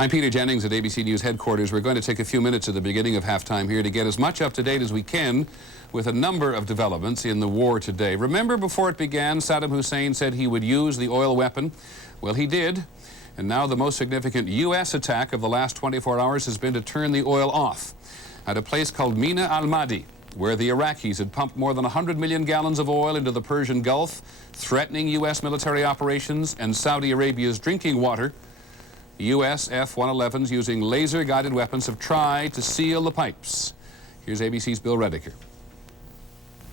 I'm Peter Jennings at ABC News headquarters. We're going to take a few minutes at the beginning of halftime here to get as much up to date as we can with a number of developments in the war today. Remember, before it began, Saddam Hussein said he would use the oil weapon. Well, he did. And now the most significant U.S. attack of the last 24 hours has been to turn the oil off at a place called Mina al-Madi, where the Iraqis had pumped more than 100 million gallons of oil into the Persian Gulf, threatening U.S. military operations and Saudi Arabia's drinking water. The U.S. F-111s using laser-guided weapons have tried to seal the pipes. Here's ABC's Bill Rediker.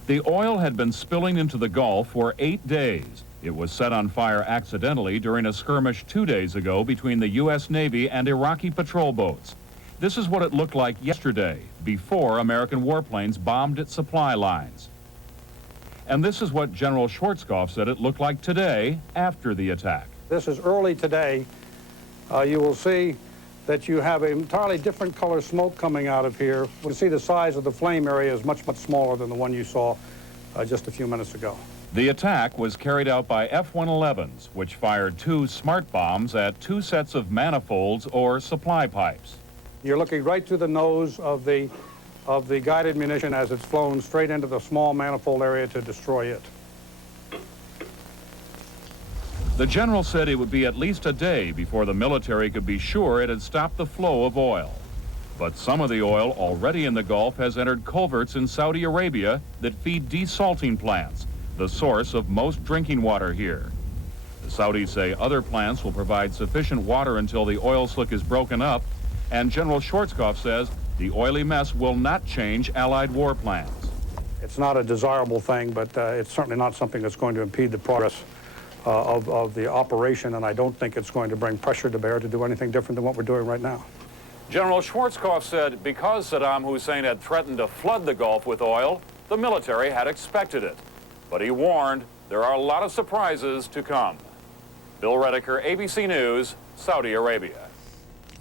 The oil had been spilling into the Gulf for 8 days. It was set on fire accidentally during a skirmish 2 days ago between the U.S. Navy and Iraqi patrol boats. This is what it looked like yesterday, before American warplanes bombed its supply lines. And this is what General Schwarzkopf said it looked like today, after the attack. This is early today. You will see that you have an entirely different color smoke coming out of here. You can see the size of the flame area is much, much smaller than the one you saw just a few minutes ago. The attack was carried out by F-111s, which fired 2 smart bombs at 2 sets of manifolds or supply pipes. You're looking right through the nose of the guided munition as it's flown straight into the small manifold area to destroy it. The general said it would be at least a day before the military could be sure it had stopped the flow of oil. But some of the oil already in the Gulf has entered culverts in Saudi Arabia that feed desalting plants, the source of most drinking water here. The Saudis say other plants will provide sufficient water until the oil slick is broken up, and General Schwarzkopf says the oily mess will not change Allied war plans. It's not a desirable thing, but it's certainly not something that's going to impede the progress of the operation, and I don't think it's going to bring pressure to bear to do anything different than what we're doing right now. General Schwarzkopf said because Saddam Hussein had threatened to flood the Gulf with oil, the military had expected it. But he warned there are a lot of surprises to come. Bill Rediker, ABC News, Saudi Arabia.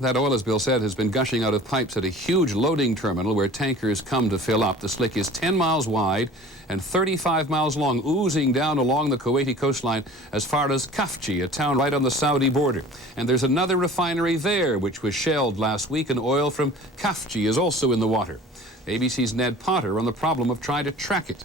That oil, as Bill said, has been gushing out of pipes at a huge loading terminal where tankers come to fill up. The slick is 10 miles wide and 35 miles long, oozing down along the Kuwaiti coastline as far as Khafji, a town right on the Saudi border. And there's another refinery there, which was shelled last week, and oil from Khafji is also in the water. ABC's Ned Potter on the problem of trying to track it.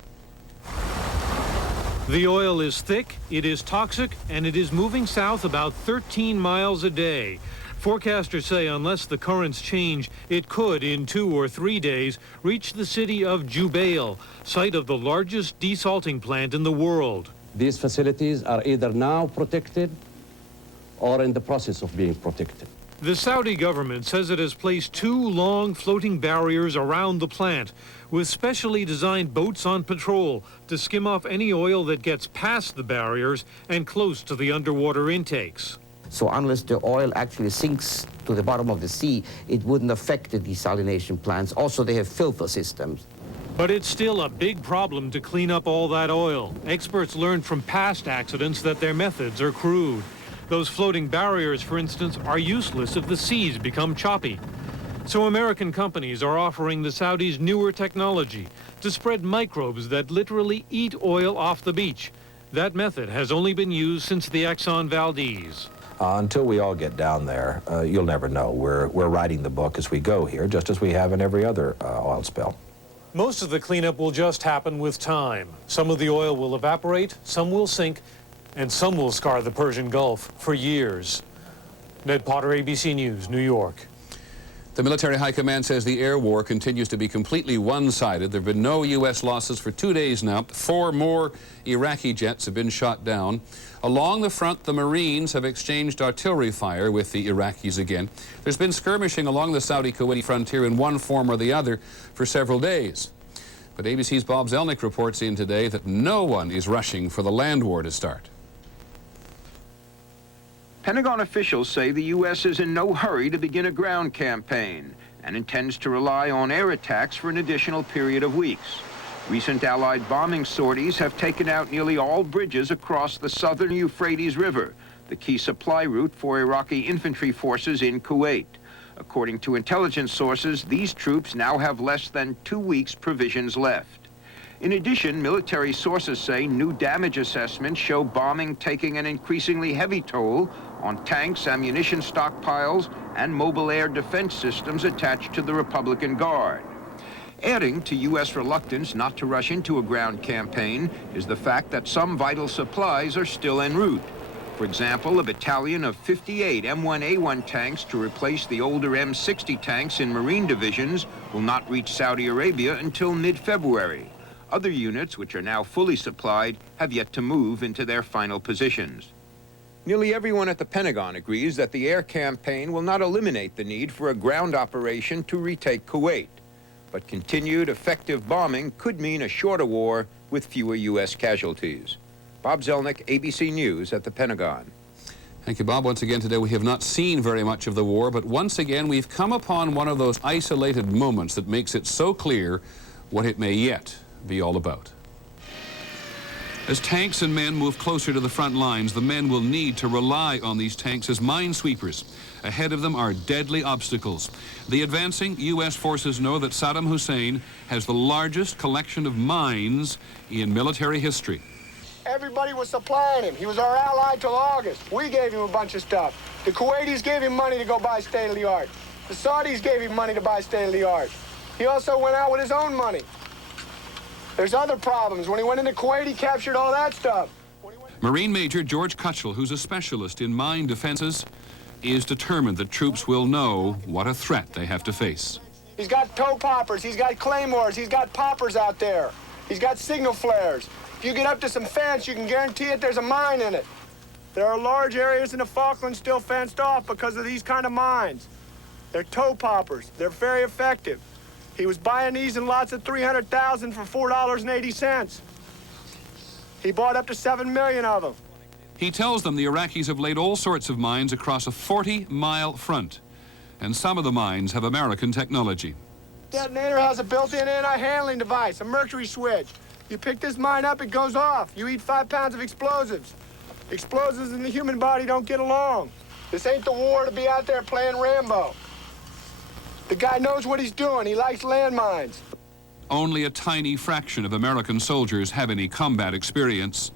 The oil is thick, it is toxic, and it is moving south about 13 miles a day. Forecasters say unless the currents change, it could, in 2 or 3 days, reach the city of Jubail, site of the largest desalting plant in the world. These facilities are either now protected or in the process of being protected. The Saudi government says it has placed 2 long floating barriers around the plant, with specially designed boats on patrol to skim off any oil that gets past the barriers and close to the underwater intakes. So unless the oil actually sinks to the bottom of the sea, it wouldn't affect the desalination plants. Also, they have filter systems. But it's still a big problem to clean up all that oil. Experts learned from past accidents that their methods are crude. Those floating barriers, for instance, are useless if the seas become choppy. So American companies are offering the Saudis newer technology to spread microbes that literally eat oil off the beach. That method has only been used since the Exxon Valdez. Until we all get down there, you'll never know. We're writing the book as we go here, just as we have in every other oil spill. Most of the cleanup will just happen with time. Some of the oil will evaporate, some will sink, and some will scar the Persian Gulf for years. Ned Potter, ABC News, New York. The military high command says the air war continues to be completely one-sided. There have been no U.S. losses for 2 days now. 4 more Iraqi jets have been shot down. Along the front, the Marines have exchanged artillery fire with the Iraqis again. There's been skirmishing along the Saudi-Kuwaiti frontier in one form or the other for several days. But ABC's Bob Zelnick reports in today that no one is rushing for the land war to start. Pentagon officials say the U.S. is in no hurry to begin a ground campaign and intends to rely on air attacks for an additional period of weeks. Recent Allied bombing sorties have taken out nearly all bridges across the southern Euphrates River, the key supply route for Iraqi infantry forces in Kuwait. According to intelligence sources, these troops now have less than 2 weeks' provisions left. In addition, military sources say new damage assessments show bombing taking an increasingly heavy toll on tanks, ammunition stockpiles, and mobile air defense systems attached to the Republican Guard. Adding to U.S. reluctance not to rush into a ground campaign is the fact that some vital supplies are still en route. For example, a battalion of 58 M1A1 tanks to replace the older M60 tanks in Marine divisions will not reach Saudi Arabia until mid-February. Other units, which are now fully supplied, have yet to move into their final positions. Nearly everyone at the Pentagon agrees that the air campaign will not eliminate the need for a ground operation to retake Kuwait. But continued effective bombing could mean a shorter war with fewer U.S. casualties. Bob Zelnick, ABC News at the Pentagon. Thank you, Bob. Once again today we have not seen very much of the war, but once again we've come upon one of those isolated moments that makes it so clear what it may yet be all about. As tanks and men move closer to the front lines, the men will need to rely on these tanks as minesweepers. Ahead of them are deadly obstacles. The advancing U.S. forces know that Saddam Hussein has the largest collection of mines in military history. Everybody was supplying him. He was our ally till August. We gave him a bunch of stuff. The Kuwaitis gave him money to go buy state-of-the-art. The Saudis gave him money to buy state-of-the-art. He also went out with his own money. There's other problems. When he went into Kuwait, he captured all that stuff. Marine Major George Cutchell, who's a specialist in mine defenses, is determined that troops will know what a threat they have to face. He's got toe poppers, he's got claymores, he's got poppers out there. He's got signal flares. If you get up to some fence, you can guarantee it there's a mine in it. There are large areas in the Falklands still fenced off because of these kind of mines. They're toe poppers. They're very effective. He was buying these in lots of 300,000 for $4.80. He bought up to 7 million of them. He tells them the Iraqis have laid all sorts of mines across a 40-mile front, and some of the mines have American technology. Detonator has a built-in anti-handling device, a mercury switch. You pick this mine up, it goes off. You eat 5 pounds of explosives. Explosives in the human body don't get along. This ain't the war to be out there playing Rambo. The guy knows what he's doing. He likes landmines. Only a tiny fraction of American soldiers have any combat experience.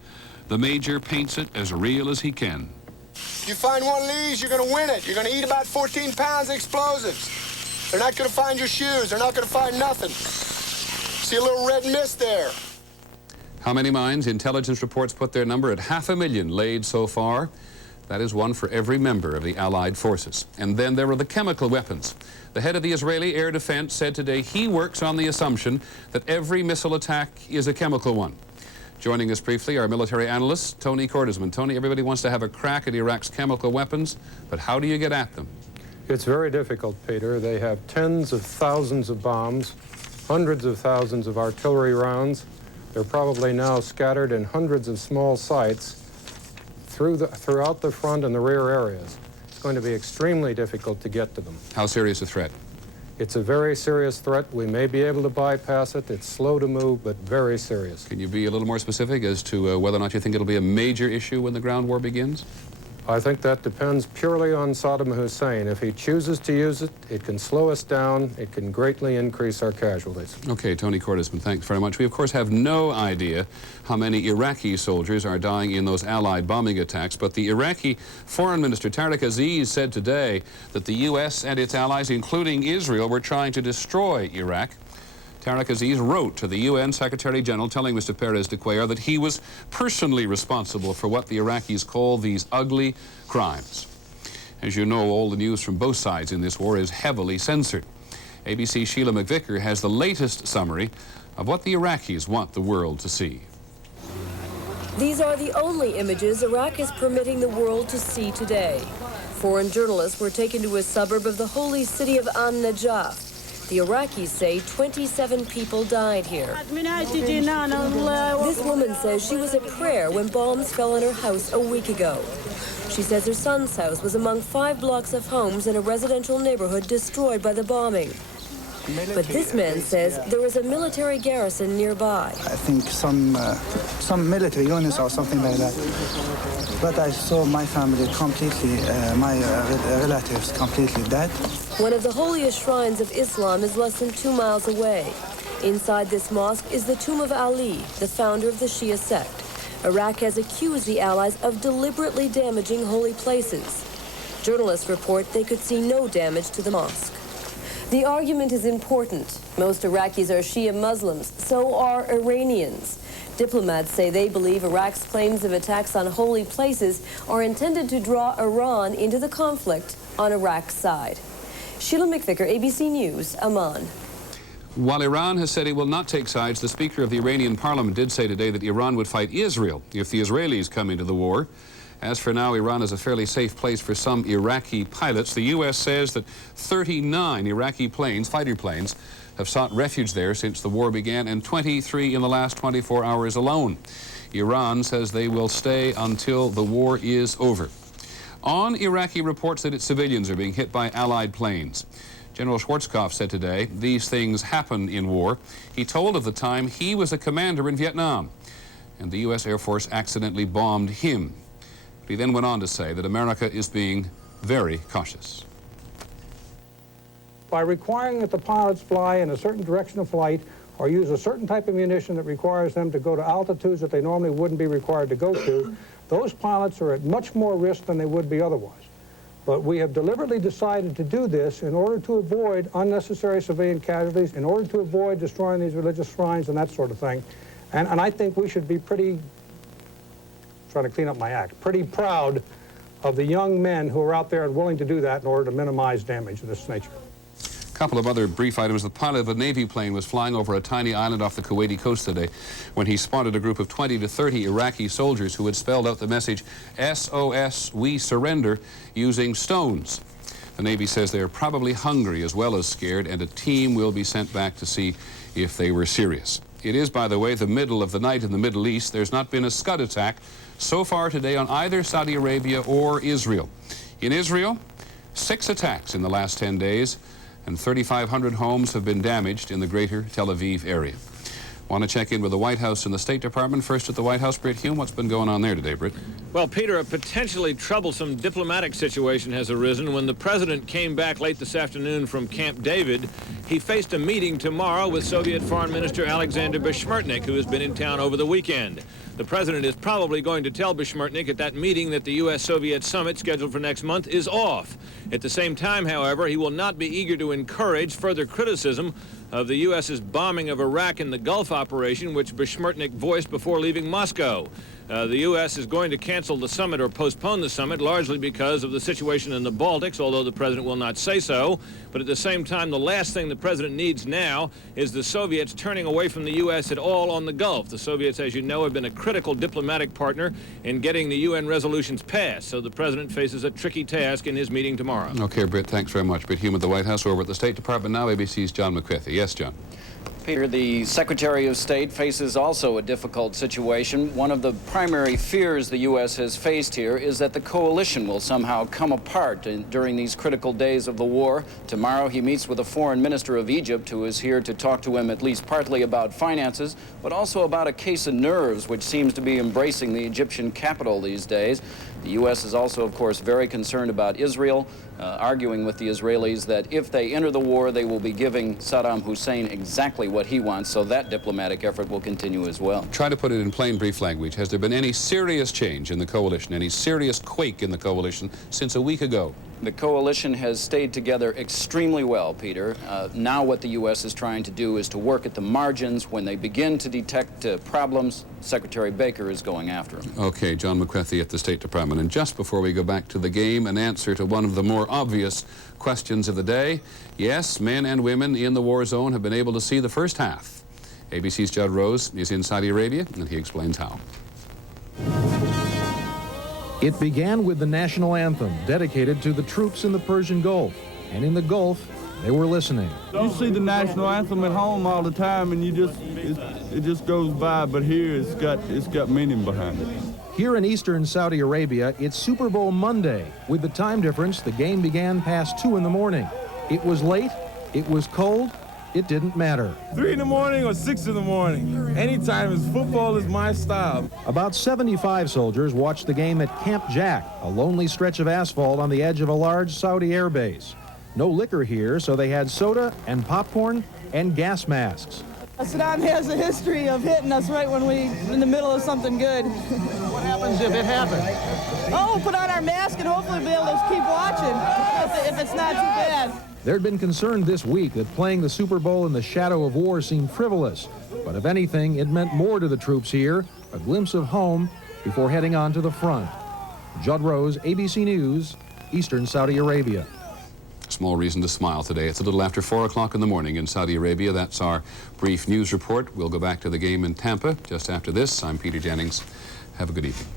The Major paints it as real as he can. If you find one of these, you're going to win it. You're going to eat about 14 pounds of explosives. They're not going to find your shoes. They're not going to find nothing. See a little red mist there. How many mines? Intelligence reports put their number at 500,000 laid so far. That is one for every member of the Allied forces. And then there are the chemical weapons. The head of the Israeli Air Defense said today he works on the assumption that every missile attack is a chemical one. Joining us briefly, our military analyst, Tony Cordesman. Tony, everybody wants to have a crack at Iraq's chemical weapons, but how do you get at them? It's very difficult, Peter. They have tens of thousands of bombs, hundreds of thousands of artillery rounds. They're probably now scattered in hundreds of small sites throughout the front and the rear areas. It's going to be extremely difficult to get to them. How serious a threat? It's a very serious threat. We may be able to bypass it. It's slow to move, but very serious. Can you be a little more specific as to whether or not you think it'll be a major issue when the ground war begins? I think that depends purely on Saddam Hussein. If he chooses to use it, it can slow us down. It can greatly increase our casualties. Okay, Tony Cordesman, thanks very much. We, of course, have no idea how many Iraqi soldiers are dying in those Allied bombing attacks, but the Iraqi Foreign Minister Tariq Aziz said today that the U.S. and its allies, including Israel, were trying to destroy Iraq. Tariq Aziz wrote to the UN Secretary General telling Mr. Perez de Cuellar that he was personally responsible for what the Iraqis call these ugly crimes. As you know, all the news from both sides in this war is heavily censored. ABC's Sheila McVicker has the latest summary of what the Iraqis want the world to see. These are the only images Iraq is permitting the world to see today. Foreign journalists were taken to a suburb of the holy city of An-Najaf. The Iraqis say 27 people died here. This woman says she was at prayer when bombs fell on her house a week ago. She says her son's house was among 5 blocks of homes in a residential neighborhood destroyed by the bombing. But this man says there is a military garrison nearby. I think some military units or something like that. But I saw my family completely, my relatives completely dead. One of the holiest shrines of Islam is less than 2 miles away. Inside this mosque is the tomb of Ali, the founder of the Shia sect. Iraq has accused the Allies of deliberately damaging holy places. Journalists report they could see no damage to the mosque. The argument is important. Most Iraqis are Shia Muslims, so are Iranians. Diplomats say they believe Iraq's claims of attacks on holy places are intended to draw Iran into the conflict on Iraq's side. Sheila McVicker, ABC News, Amman. While Iran has said it will not take sides, the Speaker of the Iranian Parliament did say today that Iran would fight Israel if the Israelis come into the war. As for now, Iran is a fairly safe place for some Iraqi pilots. The U.S. says that 39 Iraqi planes, fighter planes, have sought refuge there since the war began, and 23 in the last 24 hours alone. Iran says they will stay until the war is over. On Iraqi reports that its civilians are being hit by Allied planes. General Schwarzkopf said today, these things happen in war. He told of the time he was a commander in Vietnam, and the U.S. Air Force accidentally bombed him. He then went on to say that America is being very cautious. By requiring that the pilots fly in a certain direction of flight or use a certain type of munition that requires them to go to altitudes that they normally wouldn't be required to go to, those pilots are at much more risk than they would be otherwise. But we have deliberately decided to do this in order to avoid unnecessary civilian casualties, in order to avoid destroying these religious shrines and that sort of thing. And I think we should be pretty, trying to clean up my act, pretty proud of the young men who are out there and willing to do that in order to minimize damage of this nature. A couple of other brief items. The pilot of a Navy plane was flying over a tiny island off the Kuwaiti coast today when he spotted a group of 20 to 30 Iraqi soldiers who had spelled out the message, SOS, we surrender, using stones. The Navy says they are probably hungry as well as scared, and a team will be sent back to see if they were serious. It is, by the way, the middle of the night in the Middle East. There's not been a Scud attack so far today on either Saudi Arabia or Israel. In Israel, 6 attacks in the last 10 days, and 3,500 homes have been damaged in the greater Tel Aviv area. Want to check in with the White House and the State Department. First at the White House, Britt Hume. What's been going on there today, Britt? Well, Peter, a potentially troublesome diplomatic situation has arisen. When the president came back late this afternoon from Camp David, he faced a meeting tomorrow with Soviet Foreign Minister Alexander Beshmertnik, who has been in town over the weekend. The president is probably going to tell Beshmertnik at that meeting that the U.S.-Soviet summit scheduled for next month is off. At the same time, however, he will not be eager to encourage further criticism of the U.S.'s bombing of Iraq in the Gulf operation, which Beshmertnik voiced before leaving Moscow. The U.S. is going to cancel the summit or postpone the summit largely because of the situation in the Baltics, although the president will not say so. But at the same time, the last thing the president needs now is the Soviets turning away from the U.S. at all on the Gulf. The Soviets, as you know, have been a critical diplomatic partner in getting the UN resolutions passed. So the president faces a tricky task in his meeting tomorrow. Okay, Britt, thanks very much. Britt Hume at the White House. Over at the State Department now, ABC's John McCarthy. Yes, John. Peter, the Secretary of State faces also a difficult situation. One of the primary fears the U.S. has faced here is that the coalition will somehow come apart during these critical days of the war. Tomorrow he meets with the foreign minister of Egypt, who is here to talk to him at least partly about finances, but also about a case of nerves which seems to be embracing the Egyptian capital these days. The U.S. is also, of course, very concerned about Israel, arguing with the Israelis that if they enter the war, they will be giving Saddam Hussein exactly what he wants, so that diplomatic effort will continue as well. Try to put it in plain, brief language. Has there been any serious change in the coalition, any serious quake in the coalition since a week ago? The coalition has stayed together extremely well, Peter. Now what the U.S. is trying to do is to work at the margins. When they begin to detect problems, Secretary Baker is going after them. Okay, John McCarthy at the State Department. And just before we go back to the game, an answer to one of the more obvious questions of the day. Yes, men and women in the war zone have been able to see the first half. ABC's Judd Rose is in Saudi Arabia, and he explains how. It began with the national anthem dedicated to the troops in the Persian Gulf. And in the Gulf, they were listening. You see the national anthem at home all the time, and it just goes by, but here it's got meaning behind it. Here in eastern Saudi Arabia, it's Super Bowl Monday. With the time difference, the game began past 2 in the morning. It was late, it was cold, it didn't matter. 3 in the morning or 6 in the morning. Anytime, football is my style. About 75 soldiers watched the game at Camp Jack, a lonely stretch of asphalt on the edge of a large Saudi air base. No liquor here, so they had soda and popcorn and gas masks. Saddam has a history of hitting us right when we're in the middle of something good. What happens if it happens? Oh, we'll put on our mask and hopefully be able to keep watching if it's not too bad. There had been concern this week that playing the Super Bowl in the shadow of war seemed frivolous. But if anything, it meant more to the troops here, a glimpse of home before heading on to the front. Judd Rose, ABC News, Eastern Saudi Arabia. Small reason to smile today. It's a little after 4 o'clock in the morning in Saudi Arabia. That's our brief news report. We'll go back to the game in Tampa just after this. I'm Peter Jennings. Have a good evening.